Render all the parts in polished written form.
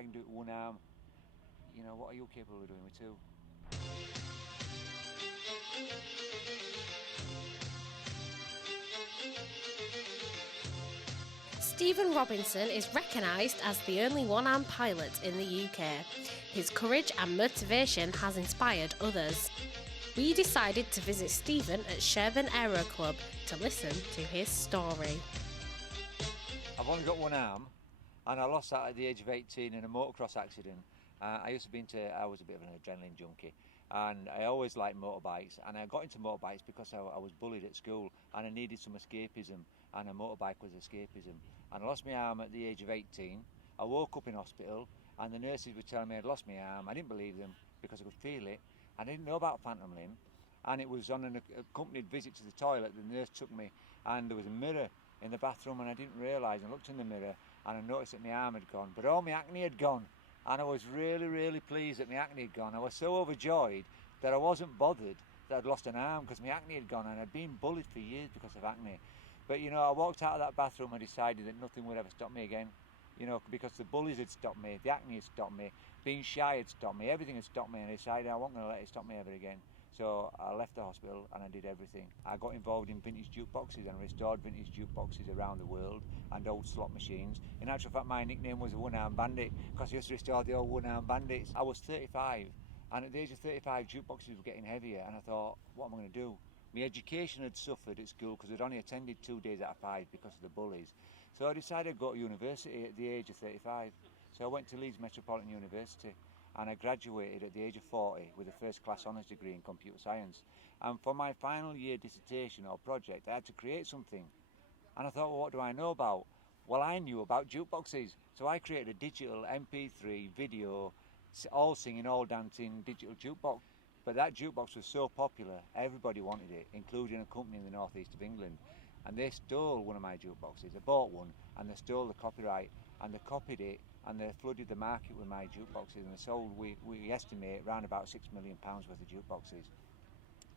I can do it with one arm, you know, what are you capable of doing with two? Stephen Robinson is recognised as the only one-armed pilot in the UK. His courage and motivation has inspired others. We decided to visit Stephen at Sherburn Aero Club to listen to his story. I've only got one arm, and I lost that at the age of 18 in a motocross accident. I was a bit of an adrenaline junkie, and I always liked motorbikes, and I got into motorbikes because I was bullied at school and I needed some escapism, and a motorbike was escapism. And I lost my arm at the age of 18. I woke up in hospital and the nurses were telling me I'd lost my arm. I didn't believe them because I could feel it. I didn't know about phantom limb, and it was on an accompanied visit to the toilet. The nurse took me and there was a mirror in the bathroom, and I didn't realise. I looked in the mirror and I noticed that my arm had gone, but all my acne had gone. And I was really pleased that my acne had gone. I was so overjoyed that I wasn't bothered that I'd lost an arm, because my acne had gone, and I'd been bullied for years because of acne. But you know, I walked out of that bathroom and decided that nothing would ever stop me again. You know, because the bullies had stopped me, the acne had stopped me, being shy had stopped me, everything had stopped me, and I decided I wasn't going to let it stop me ever again. So I left the hospital and I did everything. I got involved in vintage jukeboxes and restored vintage jukeboxes around the world, and old slot machines. In actual fact, my nickname was the One-Armed Bandit, because I used to restore the old One-Armed Bandits. I was 35, and at the age of 35 jukeboxes were getting heavier, and I thought, what am I going to do? My education had suffered at school because I'd only attended 2 days out of 5 because of the bullies. So I decided to go to university at the age of 35. So I went to Leeds Metropolitan University, and I graduated at the age of 40 with a first class honours degree in computer science. And for my final year dissertation or project, I had to create something. And I thought, well, what do I know about? Well, I knew about jukeboxes. So I created a digital MP3 video, all singing, all dancing digital jukebox. But that jukebox was so popular, everybody wanted it, including a company in the northeast of England. And they stole one of my jukeboxes. I bought one, and they stole the copyright, and they copied it, and they flooded the market with my jukeboxes, and they sold, we estimate, around about £6 million worth of jukeboxes.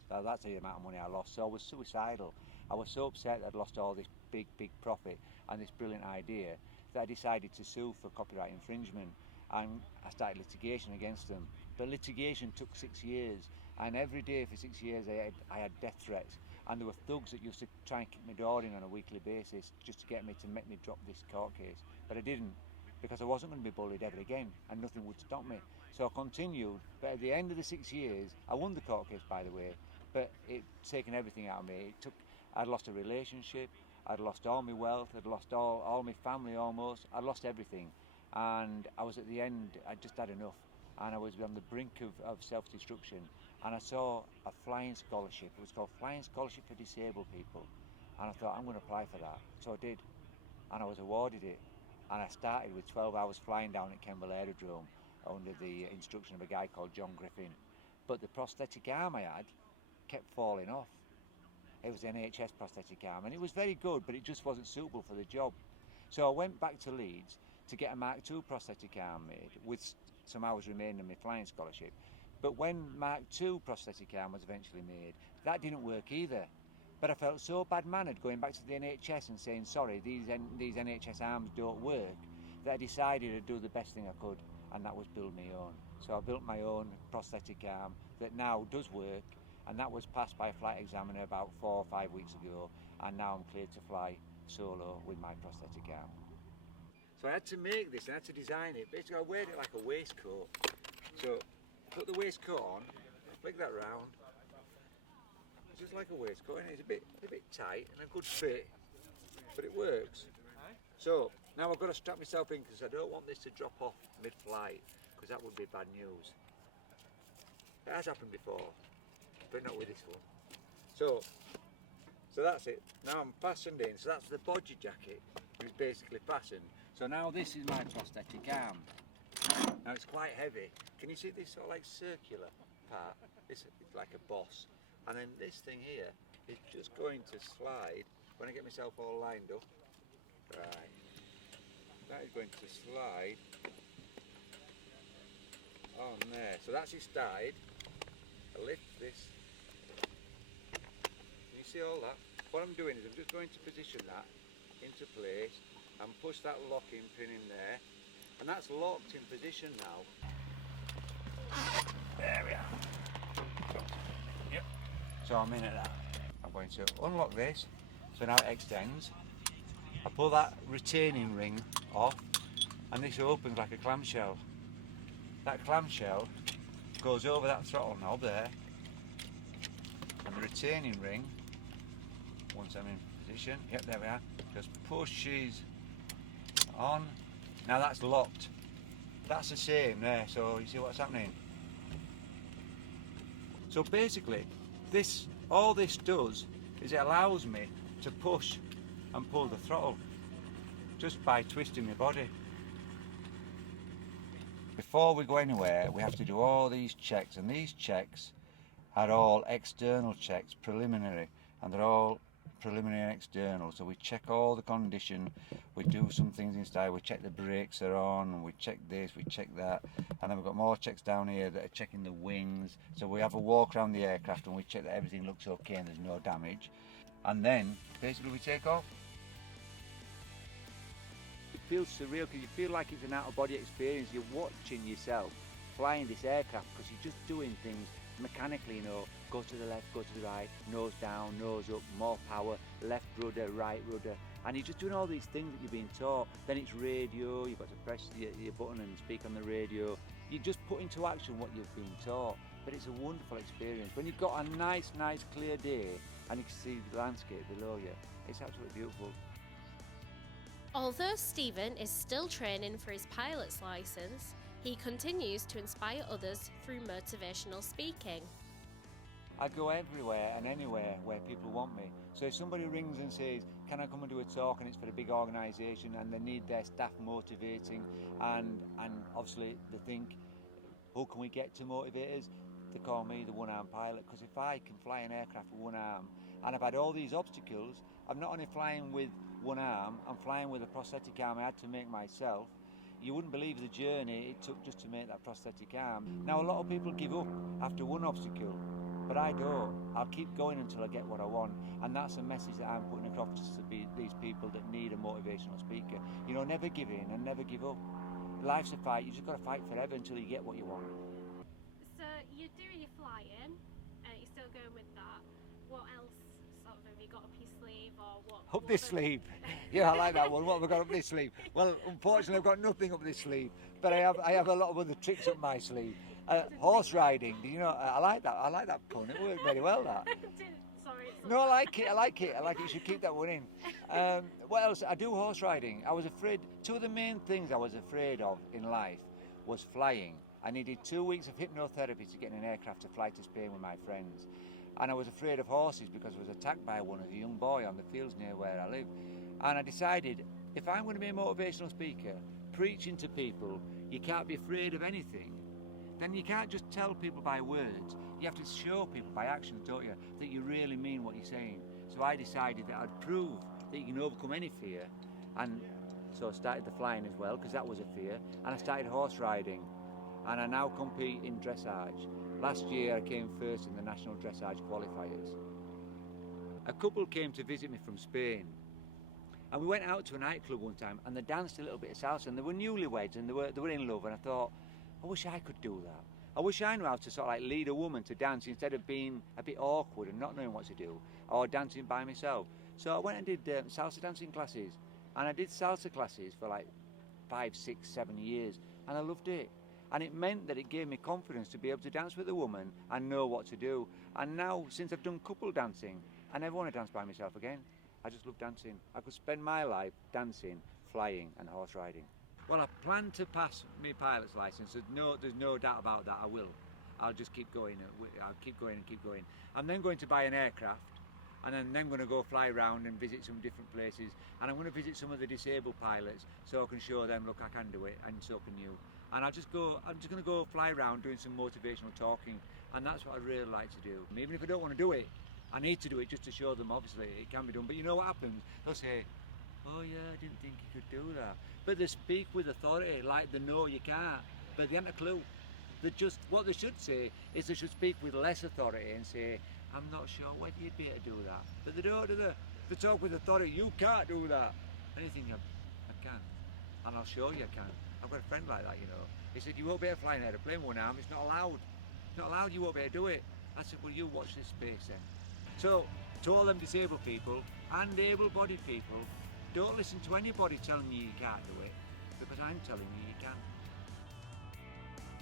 So that's the amount of money I lost. So I was suicidal. I was so upset that I'd lost all this big profit and this brilliant idea that I decided to sue for copyright infringement, and I started litigation against them. But litigation took 6 years, and every day for 6 years I had death threats, and there were thugs that used to try and kick my door in on a weekly basis just to get me to make me drop this court case. But I didn't, because I wasn't going to be bullied ever again, and nothing would stop me. So I continued, but at the end of the 6 years, I won the court case, by the way, but it'd taken everything out of me. I'd lost a relationship, I'd lost all my wealth, I'd lost all my family almost, I'd lost everything. And I was at the end, I just had enough, and I was on the brink of self-destruction, and I saw a flying scholarship. It was called Flying Scholarship for Disabled People, and I thought, I'm going to apply for that. So I did, and I was awarded it, and I started with 12 hours flying down at Kemble Aerodrome under the instruction of a guy called John Griffin. But the prosthetic arm I had kept falling off. It was an NHS prosthetic arm, and it was very good, but it just wasn't suitable for the job. So I went back to Leeds to get a Mark II prosthetic arm made, with some hours remaining in my flying scholarship. But when Mark II prosthetic arm was eventually made, that didn't work either. But I felt so bad-mannered going back to the NHS and saying, sorry, these NHS arms don't work, that I decided to do the best thing I could, and that was build my own. So I built my own prosthetic arm that now does work, and that was passed by a flight examiner about 4 or 5 weeks ago, and now I'm cleared to fly solo with my prosthetic arm. So I had to make this, I had to design it. Basically I wear it like a waistcoat. So put the waistcoat on, flick that round, it's just like a waistcoat, and it's a bit tight and a good fit, but it works. So now I've got to strap myself in, because I don't want this to drop off mid-flight, because that would be bad news. It has happened before, but not with this one. So that's it. Now I'm fastened in, so that's the bodgy jacket, which is basically fastened. So now this is my prosthetic arm. Now it's quite heavy. Can you see this sort of like circular part? This is like a boss. And then this thing here is just going to slide when I get myself all lined up. Right. That is going to slide on there. So that's it started. I lift this. Can you see all that? What I'm doing is I'm just going to position that into place and push that locking pin in there, and that's locked in position now. There we are. Yep. So I'm in at that. I'm going to unlock this, so now it extends. I pull that retaining ring off, and this opens like a clamshell. That clamshell goes over that throttle knob there, and the retaining ring, once I'm in position, yep, there we are, just pushes on. Now that's locked. That's the same there, so you see what's happening? So basically, all this does is it allows me to push and pull the throttle just by twisting my body. Before we go anywhere, we have to do all these checks, and these checks are all external checks, preliminary, and they're all preliminary and external. So we check all the condition, we do some things inside, we check the brakes are on, we check this, we check that, and then we've got more checks down here that are checking the wings. So we have a walk around the aircraft and we check that everything looks okay and there's no damage, and then basically we take off. It feels surreal because you feel like it's an out-of-body experience. You're watching yourself flying this aircraft because you're just doing things mechanically, you know, go to the left, go to the right, nose down, nose up, more power, left rudder, right rudder, and you're just doing all these things that you're being taught. Then it's radio, you've got to press your button and speak on the radio. You just put into action what you've been taught, but it's a wonderful experience. When you've got a nice clear day and you can see the landscape below you, it's absolutely beautiful. Although Stephen is still training for his pilot's licence, he continues to inspire others through motivational speaking. I go everywhere and anywhere where people want me. So if somebody rings and says, can I come and do a talk, and it's for a big organisation and they need their staff motivating, and obviously they think, who can we get to motivate us? They call me the one-arm pilot, because if I can fly an aircraft with one arm, and I've had all these obstacles, I'm not only flying with one arm, I'm flying with a prosthetic arm I had to make myself. You wouldn't believe the journey it took just to make that prosthetic arm. Now a lot of people give up after one obstacle, but I don't. I'll keep going until I get what I want, and that's a message that I'm putting across to these people that need a motivational speaker. You know, never give in and never give up. Life's a fight, you just got to fight forever until you get what you want. So you're doing your flying, you're still going with that. What else sort of have you got up your sleeve, or what? Up this sleeve? Yeah, I like that one. What have I got up this sleeve? Well, unfortunately I've got nothing up this sleeve, but I have a lot of other tricks up my sleeve. Horse riding, do you know, I like that pun, it worked very well, that. Sorry. No, I like it, you should keep that one in. What else? I do horse riding. I was afraid, two of the main things I was afraid of in life was flying. I needed 2 weeks of hypnotherapy to get in an aircraft to fly to Spain with my friends. And I was afraid of horses because I was attacked by one as a young boy on the fields near where I live. And I decided, if I'm going to be a motivational speaker, preaching to people, you can't be afraid of anything, then you can't just tell people by words. You have to show people by actions, don't you, that you really mean what you're saying. So I decided that I'd prove that you can overcome any fear. And so I started the flying as well, because that was a fear. And I started horse riding. And I now compete in dressage. Last year I came first in the national dressage qualifiers. A couple came to visit me from Spain, and we went out to a nightclub one time and they danced a little bit of salsa, and they were newlyweds and they were in love, and I thought, I wish I could do that. I wish I knew how to sort of like lead a woman to dance instead of being a bit awkward and not knowing what to do, or dancing by myself. So I went and did salsa dancing classes, and I did salsa classes for like 5, 6, 7 years, and I loved it. And it meant that it gave me confidence to be able to dance with a woman and know what to do. And now, since I've done couple dancing, I never want to dance by myself again. I just love dancing. I could spend my life dancing, flying and horse riding. Well, I plan to pass my pilot's licence. There's no doubt about that. I will. I'll just keep going. I'll keep going and keep going. I'm then going to buy an aircraft, and then I'm going to go fly around and visit some different places. And I'm going to visit some of the disabled pilots so I can show them, look, I can do it, and so can you. And I'm just going to go fly around doing some motivational talking, and that's what I really like to do. And even if I don't want to do it, I need to do it just to show them, obviously, it can be done. But you know what happens? They'll say, oh yeah, I didn't think you could do that. But they speak with authority, like they know you can't, but they haven't a clue. What they should say is they should speak with less authority and say, I'm not sure whether you'd be able to do that. But they don't, do they? They talk with authority, you can't do that. And you think, I can, and I'll show you I can. I've got a friend like that, you know. He said, you won't be able to fly an aeroplane with one arm, it's not allowed. It's not allowed, you won't be able to do it. I said, well, you watch this space then. So, to all them disabled people and able-bodied people, don't listen to anybody telling you you can't do it, because I'm telling you you can.